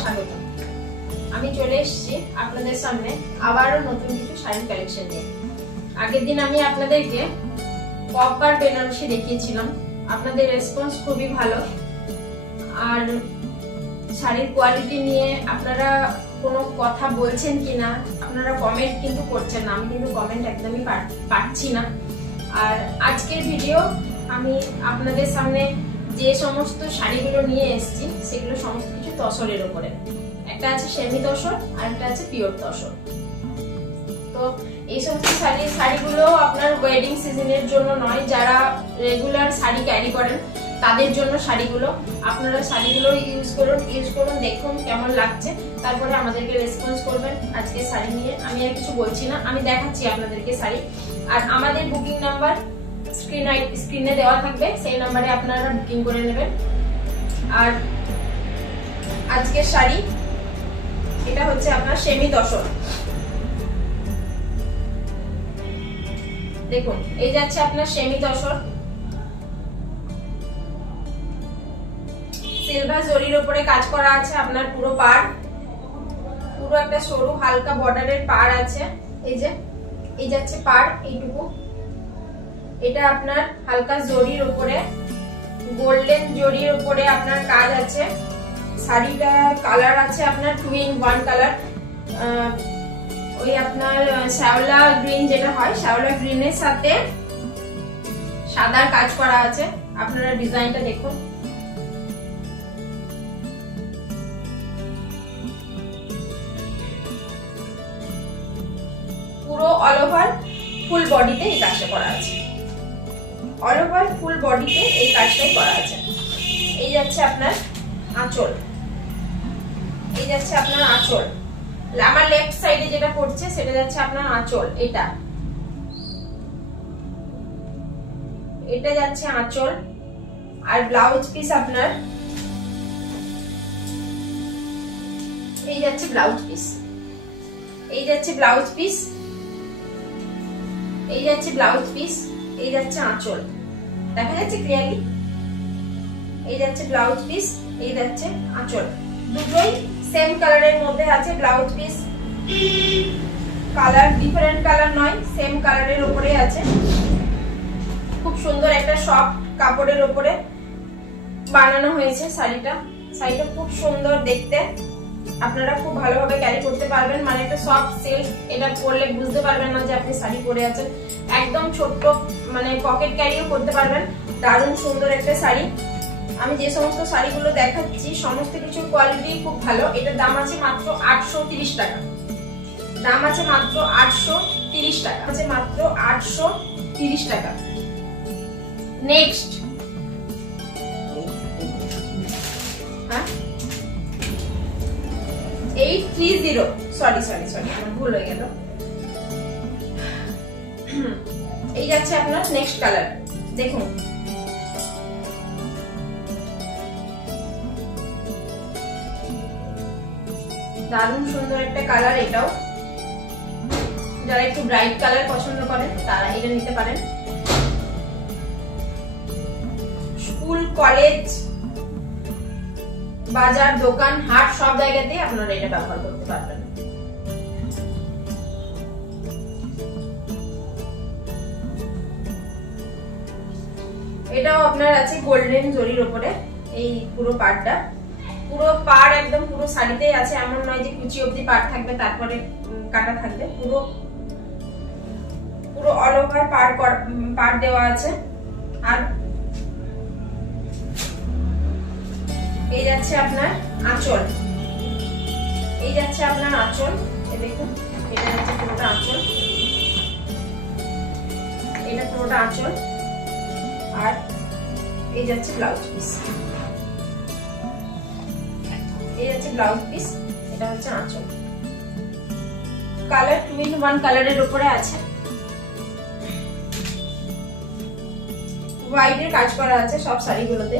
স্বাগত। আমি চলে এসেছি আপনাদের সামনে আবারও নতুন কিছু শাড়ি কালেকশন নিয়ে। আগের দিন আমি আপনাদেরকে পপ বার বেনারসি দেখিয়েছিলাম, আপনাদের রেসপন্স খুবই ভালো। আর শাড়ির কোয়ালিটি নিয়ে আপনারা কোনো কথা বলছেন কিনা, আপনারা কমেন্ট কিন্তু করছেন না, আমি কিন্তু কমেন্ট একদমই পাচ্ছি না। আর আজকের ভিডিও আমি আপনাদের সামনে যে সমস্ত শাড়িগুলো নিয়ে এসেছি সেগুলো সমস্ত কিছু তসরের উপরে। একটা আছে সেমি তসর আর একটা আছে পিওর তসর। তো এই সমস্ত শাড়িগুলো আপনার ওয়েডিং সিজনের জন্য নয়, যারা রেগুলার শাড়ি ক্যারি করেন তাদের জন্য শাড়িগুলো। আপনারা শাড়িগুলো ইউজ করুন, দেখুন কেমন লাগছে, তারপরে আমাদেরকে রেসপন্স করবেন আজকে শাড়ি নিয়ে। আমি আর কিছু বলছি না, আমি দেখাচ্ছি আপনাদেরকে শাড়ি। আর আমাদের বুকিং নাম্বার স্ক্রিনে দেওয়া থাকবে, সেই নাম্বারে আপনারা বুকিং করে নেবেন। আর আজকের শাড়ি এটা হচ্ছে আপনার সেমি তসর। দেখুন এই যাচ্ছে আপনার সেমি তসর, সিলভার জরির উপরে কাজ করা আছে। আপনার পুরো পাড়, পুরো একটা সরু হালকা বর্ডারের পাড় আছে। এই যাচ্ছে পাড় এইটুকু। এটা আপনার হালকা জরির উপরে, গোল্ডেন জরির উপরে আপনার কাজ আছে। শাড়িটা কালার আছে আপনার 2-in-1 কালার। ওই আপনার শ্যাওলা গ্রিন যেটা হয়, শ্যাওলা গ্রিনের সাথে সাদার কাজ করা আছে। আপনারা ডিজাইনটা দেখুন। পুরো অল ওভার ফুল বডিতে এই কাজটা করা আছে, অল ওভার ফুল বডিতে এই কাজটাই করা আছে। এই যাচ্ছে আপনার আঁচল, এই যাচ্ছে আপনার আঁচল। আমার লেফট সাইডে যেটা পড়ছে সেটা যাচ্ছে আপনার আঁচল। এটা যাচ্ছে আঁচল। আর ব্লাউজ পিস আপনার এই যাচ্ছে ব্লাউজ পিস, এই যাচ্ছে ব্লাউজ পিস, এই যাচ্ছে ব্লাউজ পিস, এই যাচ্ছে আঁচল। দেখা যাচ্ছে ক্লিয়ারলি? এই যাচ্ছে ব্লাউজ পিস, এই যাচ্ছে আঁচল। দুটোই সেম কালারের মধ্যে আছে। Blouse piece colour different colour নয়, সেম কালারের উপরে আছে। খুব সুন্দর একটা সফট কাপড়ের উপরে বানানো হয়েছে শাড়িটা। শাড়িটা খুব সুন্দর দেখতে, আপনারা খুব ভালোভাবে ক্যারি করতে পারবেন। মানে একটা সফট সিল্ক, এটা পরলে বুঝতে পারবেন না যে আপনি শাড়ি পরে আছেন। একদম ছোট্ট মানে পকেট ক্যারিও করতে পারবেন। দারুণ সুন্দর একটা শাড়ি। আমি যে সমস্ত শাড়িগুলো দেখাচ্ছি সমস্ত কিছু কোয়ালিটি খুব ভালো। এটার দাম আছে মাত্র 830 টাকা। দাম আছে মাত্র 830 টাকা, আছে মাত্র 830 টাকা। নেক্সট হ্যাঁ 830, সরি আমার ভুল হয়ে গেল। এই যাচ্ছে আপনার নেক্সট কালার। দেখুন দারুণ সুন্দর একটা কালার। এটাও যারা একটু ব্রাইট কালার পছন্দ করেন তারা এটা নিতে পারেন। স্কুল, কলেজ, বাজার, দোকান, হাট সব জায়গাতেই আপনারা এটা ব্যবহার করতে পারবেন। এটাও আপনার আছে গোল্ডেন জরির উপরে। এই পুরো পাড়টা, পুরো পাড় একদম পুরো শাড়িতেই আছে। এমন নয় যে কুচি অবধি পাড় থাকবে তারপরে কাটা থাকবে, পুরো অল ওভার পাড় দেওয়া আছে। আর এই যাচ্ছে আপনার আঁচল, এই যাচ্ছে আপনার আঁচল। দেখুন এটা যাচ্ছে পুরোটা আঁচল, এটা পুরোটা আঁচল। আর এই যাচ্ছে ব্লাউজ পিস, এই যাচ্ছে ব্লাউজ পিস, এটা হচ্ছে আঁচল। কালার 2-in-1 কালারের উপরে আছে। হোয়াইটের কাজ করা আছে সব শাড়িগুলোতে।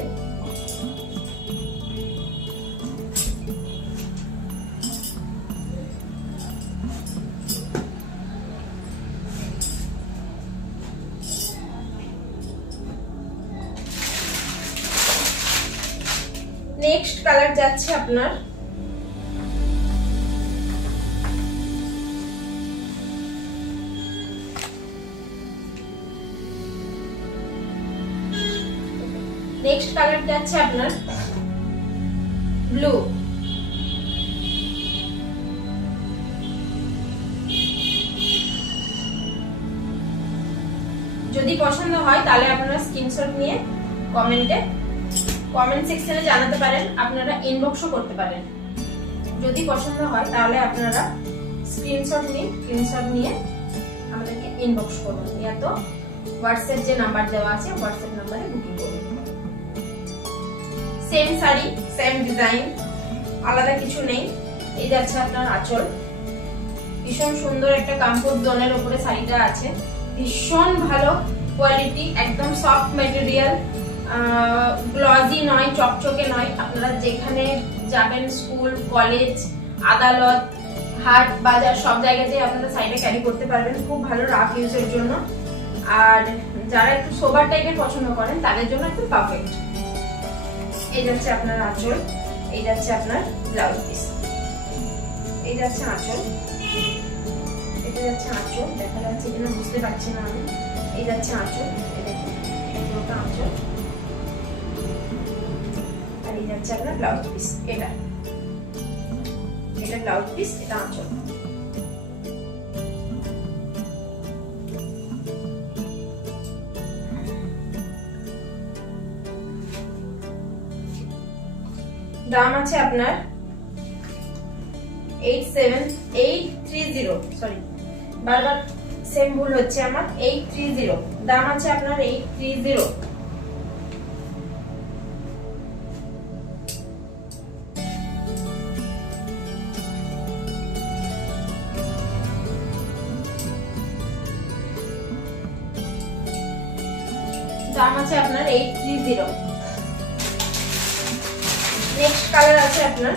নেক্সট কালার যাচ্ছে আপনার নেক্সট কালার যাচ্ছে আপনার ব্লু। যদি পছন্দ হয় তাহলে আপনারা স্ক্রিনশট নিয়ে কমেন্ট সেকশনে জানাতে পারেন, আপনারা ইনবক্সও করতে পারেন। যদি পছন্দ হয় তাহলে আপনারা স্ক্রিনশট নিয়ে আমাদেরকে ইনবক্স করুন, ইয়া তো হোয়াটসঅ্যাপ যে নাম্বার দেওয়া আছে হোয়াটসঅ্যাপ নাম্বারে বুকিং করুন। সেম শাড়ি, সেম ডিজাইন, আলাদা কিছু নেই। এই যাচ্ছে আপনার আঁচল। ভীষণ সুন্দর একটা কমফোর্ট জোনের উপরে শাড়িটা আছে, ভীষণ ভালো কোয়ালিটি, একদম সফট ম্যাটেরিয়াল, গ্লজি নয়, চকচকে নয়। আপনারা যেখানে যাবেন, স্কুল, কলেজ, আদালত, হাট, বাজার, সব জায়গাতে আপনারা শাড়িটা ক্যারি করতে পারবেন। খুব ভালো রাফ ইউজের জন্য, আর যারা একটু সোবার টাইপের পছন্দ করেন তাদের জন্য একটু পারফেক্ট। এই যাচ্ছে আপনার আঁচল, এই যাচ্ছে আপনার ব্লাউজ পিস, এই যাচ্ছে আঁচল, এটা যাচ্ছে আঁচল, দেখা যাচ্ছে কিনা বুঝতে পারছি না আমি। এই যাচ্ছে আঁচল, এই দেখুন পুরোটা আঁচল, আর এই যাচ্ছে আপনার ব্লাউজ পিস। এটা ব্লাউজ পিস, এটা আঁচল। দাম আছে আপনার 830, সরি বারবার সেম ভুল হচ্ছে আমার, 830 দাম আছে আপনার 830। দাম আছে আপনার 830। নেক্সট কালার আছে আপনার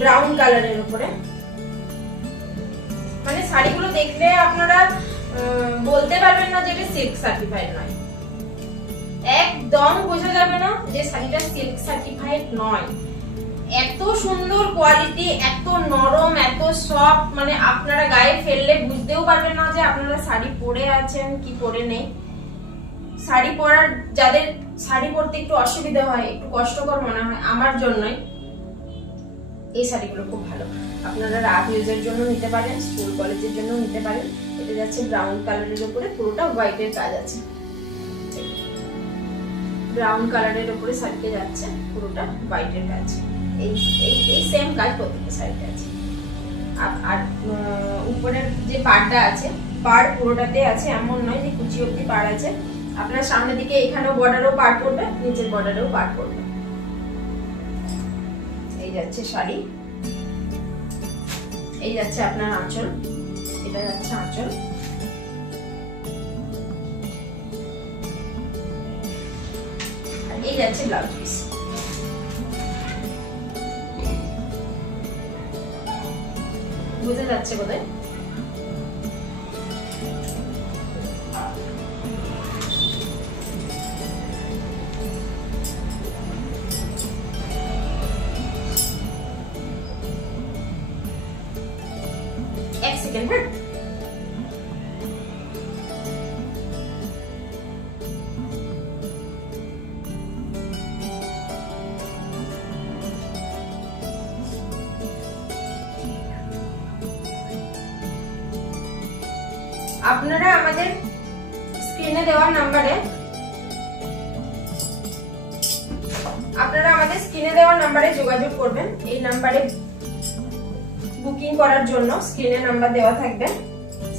ব্রাউন কালারের উপরে। মানে শাড়িগুলো দেখলে আপনারা বলতে পারবেন না যে এটা সিল্ক সার্টিফাইড নয়, একদম বোঝা যাবে না যে শাড়িটা সিল্ক সার্টিফাইড নয়। এত সুন্দর কোয়ালিটি, এত নরম, এত সফট, মানে আপনারা গায়ে ফেললে বুঝতেও পারবেন না যে আপনারা শাড়ি পরে আছেন কি পরে নেই। শাড়ি পরার, যাদের শাড়ি পরতে একটু অসুবিধা হয়, একটু কষ্টকর মনে হয়, আমার জন্যই এই শাড়িগুলো খুব ভালো। আপনারা রাফ ইউজের জন্য নিতে পারেন, স্কুল কলেজের জন্য নিতে পারেন। এটা যাচ্ছে ব্রাউন কালারের উপরে, পুরোটা হোয়াইটের কাজ আছে। ব্রাউন কালারের উপরে শাড়িতে যাচ্ছে, পুরোটা হোয়াইটের কাজ। এই সেম কাজ প্রত্যেকটা শাড়িতে আছে। আর উপরের যে পাড়টা আছে, পাড় পুরোটাতে আছে, এমন নয় যে কুচি অবধি পাড় আছে। আপনার সামনের দিকে এখানেও বর্ডারও পার করবে, নিচের বর্ডারেও পার করবে। এই যাচ্ছে শাড়ি, এই যাচ্ছে আপনার আঁচল, এটা যাচ্ছে আঁচল, আর এই যাচ্ছে ব্লাউজ পিস। বুঝে যাচ্ছে বোধহয়? এক সেকেন্ড, হ্যাঁ। আপনারা আমাদের স্ক্রিনে দেওয়া নাম্বারে যোগাযোগ করবেন। এই নাম্বারে বুকিং করার জন্য স্ক্রিনে নাম্বার দেওয়া থাকবে,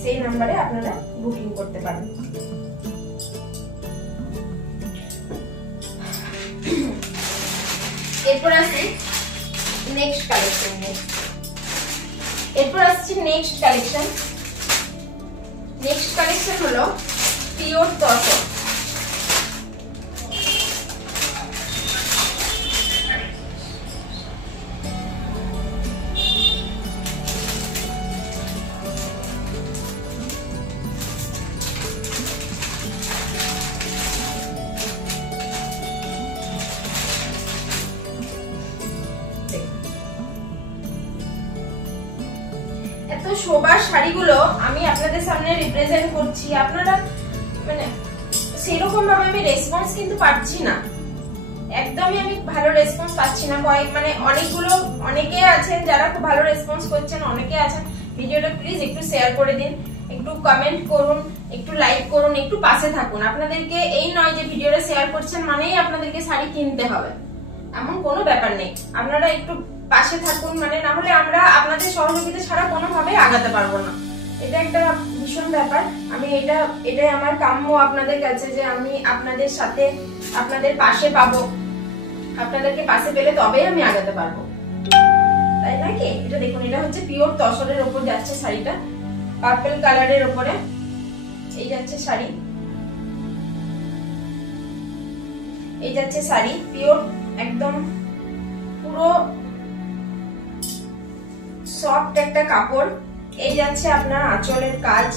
সেই নাম্বারে আপনারা বুকিং করতে পারেন। এরপর আসি নেক্সট কালেকশন। নেক্সট কালেকশন হলো পিওর তসর। এত শোবার শাড়িগুলো আমি আপনাদের সামনে রিপ্রেজেন্ট করছি। আপনারা মানে সেরকম ভাবে আমি রেসপন্স কিন্তু পাচ্ছি না, একদমই আমি ভালো রেসপন্স পাচ্ছি না। মানে অনেকে আছেন যারা খুব ভালো রেসপন্স করছেন, অনেকে আছেন। ভিডিওটা প্লিজ একটু শেয়ার করে দিন, একটু কমেন্ট করুন, একটু লাইক করুন, একটু পাশে থাকুন। আপনাদেরকে এই নয় যে ভিডিওটা শেয়ার করছেন মানেই আপনাদেরকে শাড়ি কিনতে হবে, এমন কোনো ব্যাপার নেই। আপনারা একটু পাশে থাকুন, মানে না হলে আমরা আপনাদের সহযোগিতা ছাড়া কোনোভাবেই আগাতে পারবো না। এটা একটা ভীষণ ব্যাপার। আমি এটাই আমার কাম্য আপনাদের কাছে, যে আমি আপনাদের সাথে আপনাদের পাশে পাবো, আপনাদেরকে পাশে পেলে তবেই আমি আগাতে পারবো, তাই নাকি? এটা দেখুন, এটা হচ্ছে পিওর তসরের উপর যাচ্ছে শাড়িটা, পার্পল কালারের উপরে এই যাচ্ছে শাড়ি, এই যাচ্ছে শাড়ি পিওর একদম পুরো সফট একটা কাপড়। এই যাচ্ছে আপনার আঁচলের কাজ,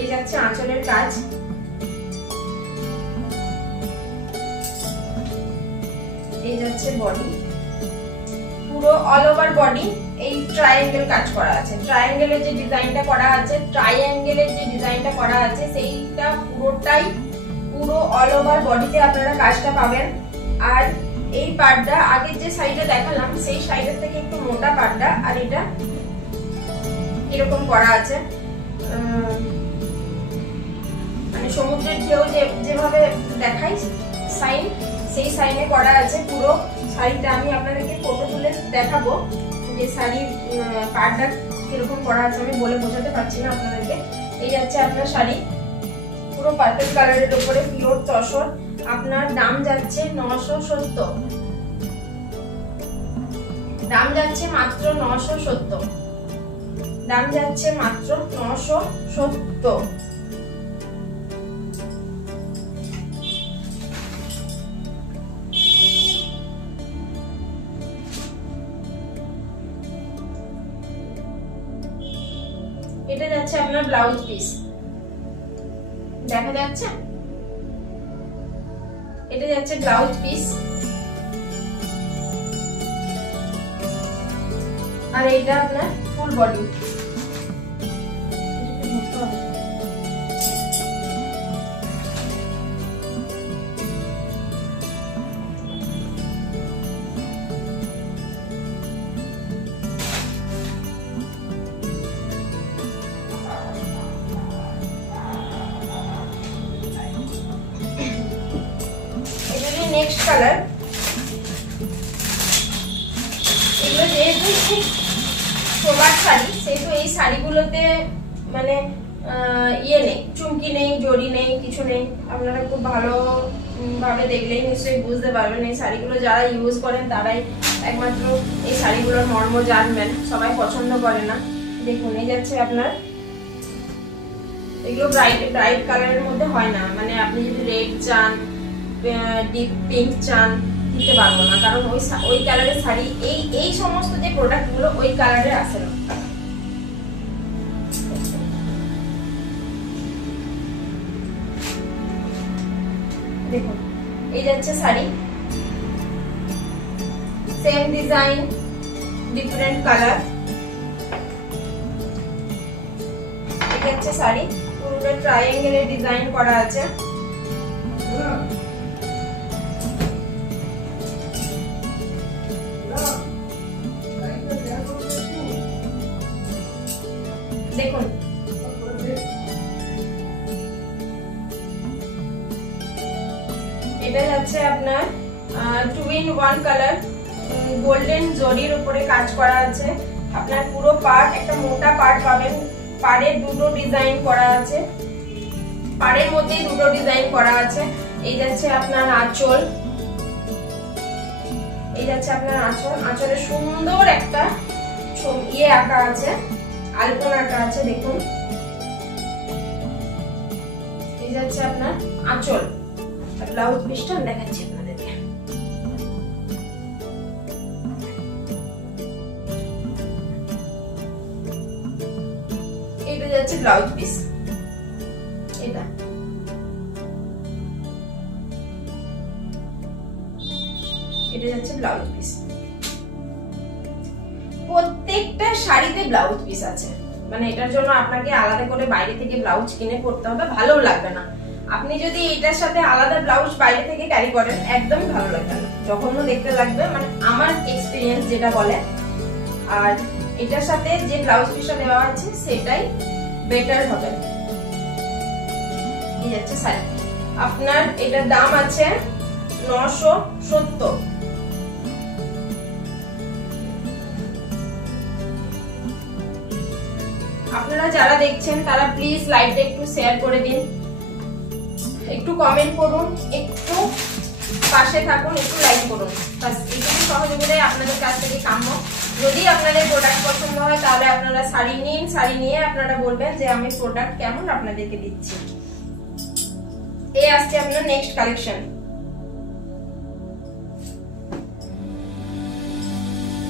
এই যাচ্ছে আঁচলের কাজ, এই যাচ্ছে বডি, পুরো অল ওভার বডি এই ট্রায়াঙ্গেল কাজ করা আছে। ট্রায়াঙ্গেলের যে ডিজাইনটা করা আছে, সেইটা পুরোটাই পুরো অল ওভার বডিতে আপনারা কাজটা পাবেন। আর এই পাড়টা আগের যে সাইডে দেখালাম সেই সাইডের থেকে একটু মোটা পাড়টা, আর এটা এরকম করা আছে, মানে সমুদ্রের ঢেউ যেভাবে দেখাই সাইন, সেই সাইনে করা আছে পুরো শাড়িটা। আমি আপনাদেরকে ফটো তুলে দেখাবো যে শাড়ির পাড়টা কিরকম করা আছে, আমি বলে বোঝাতে পারছি না আপনাদেরকে। এই যাচ্ছে আপনার শাড়ি পুরো পার্পল কালারের উপরে পিওর তসর। আপনার দাম যাচ্ছে 970, দাম যাচ্ছে মাত্র 970, দাম যাচ্ছে মাত্র 970। এটা যাচ্ছে আপনার ব্লাউজ পিস, দেখা যাচ্ছে? এটা যাচ্ছে ব্লাউজ পিস, আর এটা আপনার ফুল বডি। নেক্সট কালার, এগুলো যেহেতু সবার শাড়ি, সেহেতু এই শাড়িগুলোতে মানে ইয়ে নেই, চুমকি নেই, জড়ি নেই, কিছু নেই। আপনারা খুব ভালো ভাবে দেখলেই নিশ্চয়ই বুঝতে পারবেন। এই শাড়িগুলো যারা ইউজ করেন তারাই একমাত্র এই শাড়িগুলোর মর্ম জানবেন, সবাই পছন্দ করে না। দেখুন, এই যাচ্ছে আপনার, এগুলো ব্রাইট কালারের মধ্যে হয় না, মানে আপনি যদি রেড চান, ডিপ পিঙ্ক চান, দিতে পারবো না, কারণ ওই কালারের শাড়ি এই সমস্ত যে প্রোডাক্ট গুলো ওই কালারে আসে না। দেখুন, এই যাচ্ছে sari, same design, different colour. এই যাচ্ছে শাড়ি, পুরোটা ট্রায়াঙ্গেলের ডিজাইন করা আছে। দেখুন, এটা যাচ্ছে আপনার 2-in-1 কালার, গোল্ডেন জরির উপরে কাজ করা আছে। আপনার পুরো পাড় একটা মোটা পাড় পাবেন, পাড়ে দুটো ডিজাইন করা আছে, পাড়ের মধ্যেই দুটো ডিজাইন করা আছে। এই যাচ্ছে আপনার আঁচল, এই যাচ্ছে আপনার আঁচল, আঁচলে সুন্দর একটা ইয়ে আঁকা আছে, আলপনা আঁকা আছে। দেখুন, এই যাচ্ছে আপনার আঁচল। ব্লাউজ পিসটা দেখাচ্ছি আপনাদেরকে। এটা যাচ্ছে ব্লাউজ পিস, এটা যাচ্ছে ব্লাউজ পিস। প্রত্যেকটা শাড়িতে ব্লাউজ পিস আছে, মানে এটার জন্য আপনাকে আলাদা করে বাইরে থেকে ব্লাউজ কিনে পরতে হবে, ভালো লাগবে না। আপনি যদি এটার সাথে আলাদা ব্লাউজ বাইরে থেকে ক্যারি করেন একদম ভালো লাগবে না, জঘন্য দেখতে লাগবে, মানে আমার এক্সপিরিয়েন্স যেটা বলে। আর এটার সাথে যে ব্লাউজ পিসটা দেওয়া আছে সেটাই বেটার হবে। এই যাচ্ছে শাড়ি, আপনার এটার দাম আছে 970। আপনারা যারা দেখছেন তারা প্লিজ লাইভটা একটু শেয়ার করে দিন, একটু কমেন্ট করুন, একটু পাশে থাকুন, একটু লাইক করুন, বাস এইটুকু সহযোগিতাই আপনাদের কাছ থেকে কাম্য। যদি আপনাদের প্রোডাক্ট পছন্দ হয় তাহলে আপনারা শাড়ি নিন, শাড়ি নিয়ে আপনারা বলবেন যে আমি প্রোডাক্ট কেমন আপনাদেরকে দিচ্ছি। এই আসছে আপনার নেক্সট কালেকশন।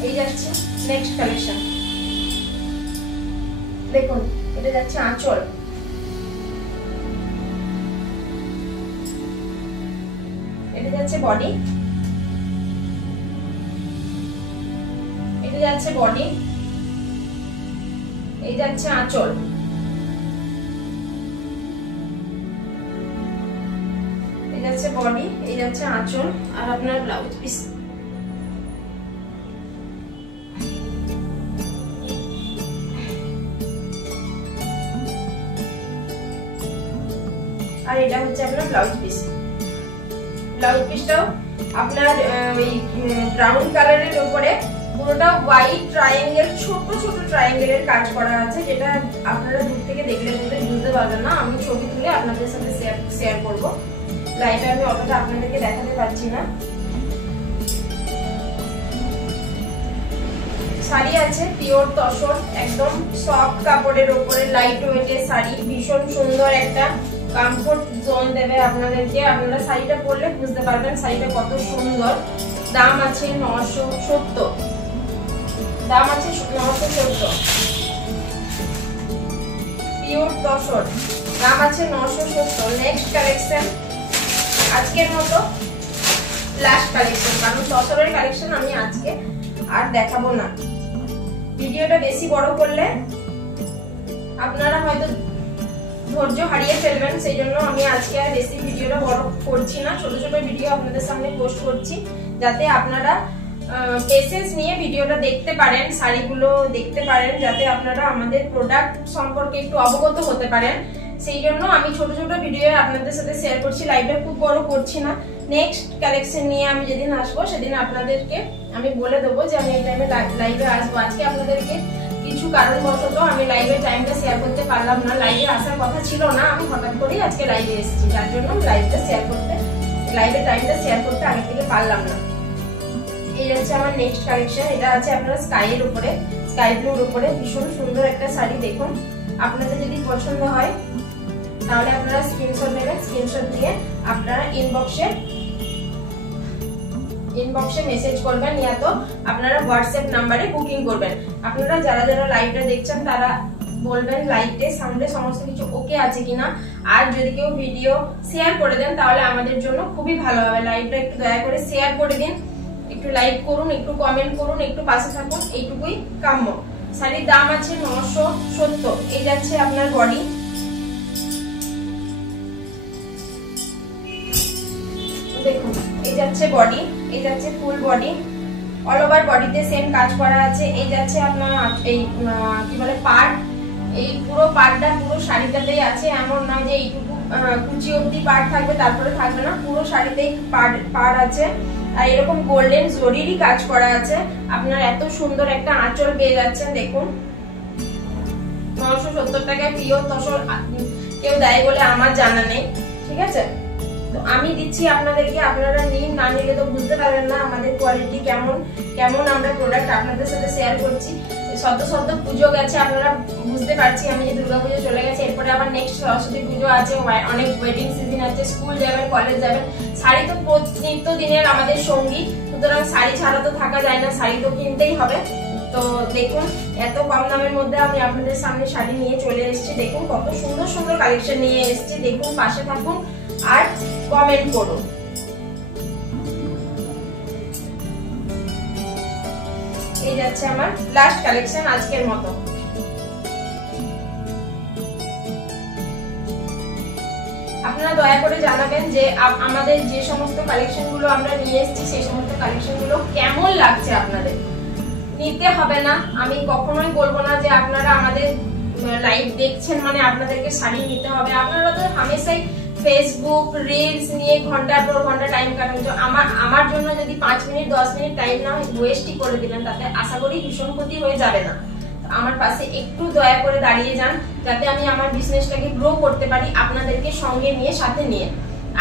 এই যাচ্ছে নেক্সট কালেকশন, দেখুন এটা যাচ্ছে আঁচল, এটা যাচ্ছে বডি, এটা যাচ্ছে বডি, এই যাচ্ছে আঁচল, এই যাচ্ছে বডি, এই যাচ্ছে আঁচল, আর আপনার ব্লাউজ পিস। আর এটা হচ্ছে আপনার ব্লাউজ পিস। ব্লাউজ পিসটাও আপনার ওই ব্রাউন কালারের উপরে পুরোটা হোয়াইট ট্রায়াঙ্গেল, ছোট ছোট ট্রায়াঙ্গেলের কাজ করা আছে, যেটা আপনারা দূর থেকে দেখলে বুঝতে পারবেন না। আমি ছবি তুলে আপনাদের সাথে শেয়ার করব, লাইভে আমি অতটা আপনাদেরকে দেখাতে পারছি না। শাড়ি আছে পিওর তসর, একদম সফট কাপড়ের উপরে লাইট ওয়েটের শাড়ি, ভীষণ সুন্দর একটা কমফোর্ট জোন দেবে আপনাদেরকে। আপনারা শাড়িটা পরলে বুঝতে পারবেন শাড়িটা কত সুন্দর। দাম আছে 970, দাম আছে 970, পিওর তসর, দাম আছে 970। নেক্সট কালেকশন, আজকের মতো লাস্ট কালেকশন, কারণ তসরের কালেকশন আমি আজকে আর দেখাবো না। ভিডিওটা বেশি বড় করলে আপনারা হয়তো ধৈর্য হারিয়ে ফেলবেন, সেই জন্য আমি আজকে আর বেশি ভিডিওটা বড় করছি না, ছোট ছোট ভিডিও আপনাদের সামনে পোস্ট করছি, যাতে আপনারা পেশেন্স নিয়ে ভিডিওটা দেখতে পারেন, শাড়িগুলো দেখতে পারেন, যাতে আপনারা আমাদের প্রোডাক্ট সম্পর্কে একটু অবগত হতে পারেন। সেই জন্য আমি ছোট ছোট ভিডিও আপনাদের সাথে শেয়ার করছি, লাইভটা খুব বড় করছি না। নেক্সট কালেকশন নিয়ে আমি যেদিন আসবো সেদিন আপনাদেরকে আমি বলে দেবো যে আমি এই টাইমে লাইভে আসবো। আজকে আপনাদেরকে কিছু কারণবশত আমি লাইভের টাইমটা শেয়ার করতে পারলাম না, লাইভে আসার কথা ছিল না, আমি হঠাৎ করেই আজকে লাইভে এসেছি, যার জন্য লাইভের টাইমটা শেয়ার করতে আগে থেকে পারলাম না। এই হচ্ছে আমার নেক্সট কালেকশন, এটা আছে আপনার স্কাইয়ের উপরে, স্কাই ব্লুর উপরে, ভীষণ সুন্দর একটা শাড়ি। দেখুন আপনাদের যদি পছন্দ হয় তাহলে আপনারা স্ক্রিনশট নেবেন, স্ক্রিনশট দিয়ে আপনারা ইনবক্সে মেসেজ করবেন, ইয়া তো আপনারা হোয়াটসঅ্যাপ নাম্বারে বুকিং করবেন। আপনারা যারা যারা লাইভটা দেখছেন তারা বলবেন লাইভে সাউন্ডে সমস্ত কিছু ওকে আছে কিনা, আর যদি কেউ ভিডিও শেয়ার করে দেন তাহলে আমাদের জন্য খুবই ভালো হবে। লাইভটা একটু দয়া করে শেয়ার করে দিন, একটু লাইক করুন, একটু কমেন্ট করুন, একটু পাশে থাকুন, এইটুকুই কাম্য। শাড়ির দাম আছে 970। এই যাচ্ছে আপনার বডি, দেখুন এই যাচ্ছে বডি, এই যাচ্ছে ফুল বডি, অল ওভার বডিতে সেম কাজ করা আছে। এই যাচ্ছে আপনার এই কি বলে পার্ট, এই পুরো পার্টটা পুরো শাড়িটাতেই আছে, এমন নয় যে এইটুকু কুচি অবধি পার্ট থাকবে তারপরে থাকবে না, পুরো শাড়িতেই পার্ট আছে। আর এরকম গোল্ডেন জরিরই কাজ করা আছে। আপনার এত সুন্দর একটা আঁচল পেয়ে যাচ্ছেন, দেখুন 970 টাকায় পিওর তসর কেউ দেয় বলে আমার জানা নেই, ঠিক আছে? তো আমি দিচ্ছি আপনাদেরকে, আপনারা নিন, না নিলে তো বুঝতে পারবেন না আমাদের কোয়ালিটি কেমন কেমন আমরা প্রোডাক্ট আপনাদের সাথে শেয়ার করছি। সদ্য পুজো গেছে, আপনারা বুঝতে পারছি আমি যে দুর্গাপুজো চলে গেছে, এরপরে আবার নেক্সট সরস্বতী পুজো আছে, অনেক ওয়েডিং সিজন আছে, স্কুল যাবেন, কলেজ যাবেন, শাড়ি তো নিত্য দিনের আমাদের সঙ্গী, সুতরাং শাড়ি ছাড়া তো থাকা যায় না, শাড়ি তো কিনতেই হবে। তো দেখুন এত কম দামের মধ্যে আমি আপনাদের সামনে শাড়ি নিয়ে চলে এসেছি, দেখুন কত সুন্দর সুন্দর কালেকশন নিয়ে এসেছি, দেখুন পাশে থাকুন আর কমেন্ট করুন। এই যাচ্ছে আমার লাস্ট কালেকশন আজকের মতো। আপনারা দয়া করে জানাবেন যে আমাদের যে সমস্ত কালেকশন গুলো আমরা নিয়ে এসেছি সেই সমস্ত কালেকশন গুলো কেমন লাগছে আপনাদের। নিতে হবে না, আমি কখনোই বলবো না যে আপনারা আমাদের লাইভ দেখছেন মানে আপনাদেরকে শাড়ি নিতে হবে। আপনারা তো হামেশাই ফেসবুক রিলস নিয়ে ঘন্টার পর ঘন্টা টাইম কাটান, তো আমার জন্য যদি 5 মিনিট 10 মিনিট টাইম না ওয়েস্টই করে দিলেন, তাতে আশা করি ভীষণ ক্ষতি হয়ে যাবে না। আমার পাশে একটু দয়া করে দাঁড়িয়ে যান, যাতে আমি আমার বিজনেসটাকে গ্রো করতে পারি আপনাদেরকে সঙ্গে নিয়ে সাথে নিয়ে।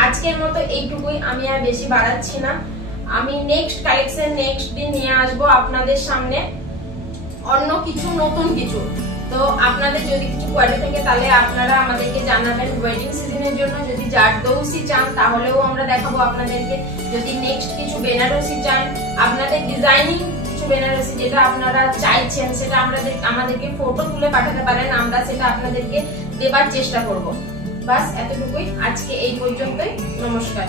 আজকের মতো এইটুকুই, আমি আর বেশি বাড়াচ্ছি না। আমি নেক্সট কালেকশন নেক্সট দিন নিয়ে আসবো আপনাদের সামনে অন্য কিছু, নতুন কিছু। তো আপনাদের যদি কিছু কোয়ারি থাকে তাহলে আপনারা আমাদেরকে জানাবেন। ওয়েডিং সিজনের জন্য যদি জারদৌসি চান তাহলেও আমরা দেখাবো আপনাদেরকে। যদি নেক্সট কিছু বেনারসি চান, আপনাদের ডিজাইনিং কিছু বেনারসি যেটা আপনারা চাইছেন সেটা আমাদেরকে ফটো তুলে পাঠাতে পারেন, আমরা সেটা আপনাদেরকে দেবার চেষ্টা করব। বাস এতটুকুই, আজকে এই পর্যন্তই। নমস্কার।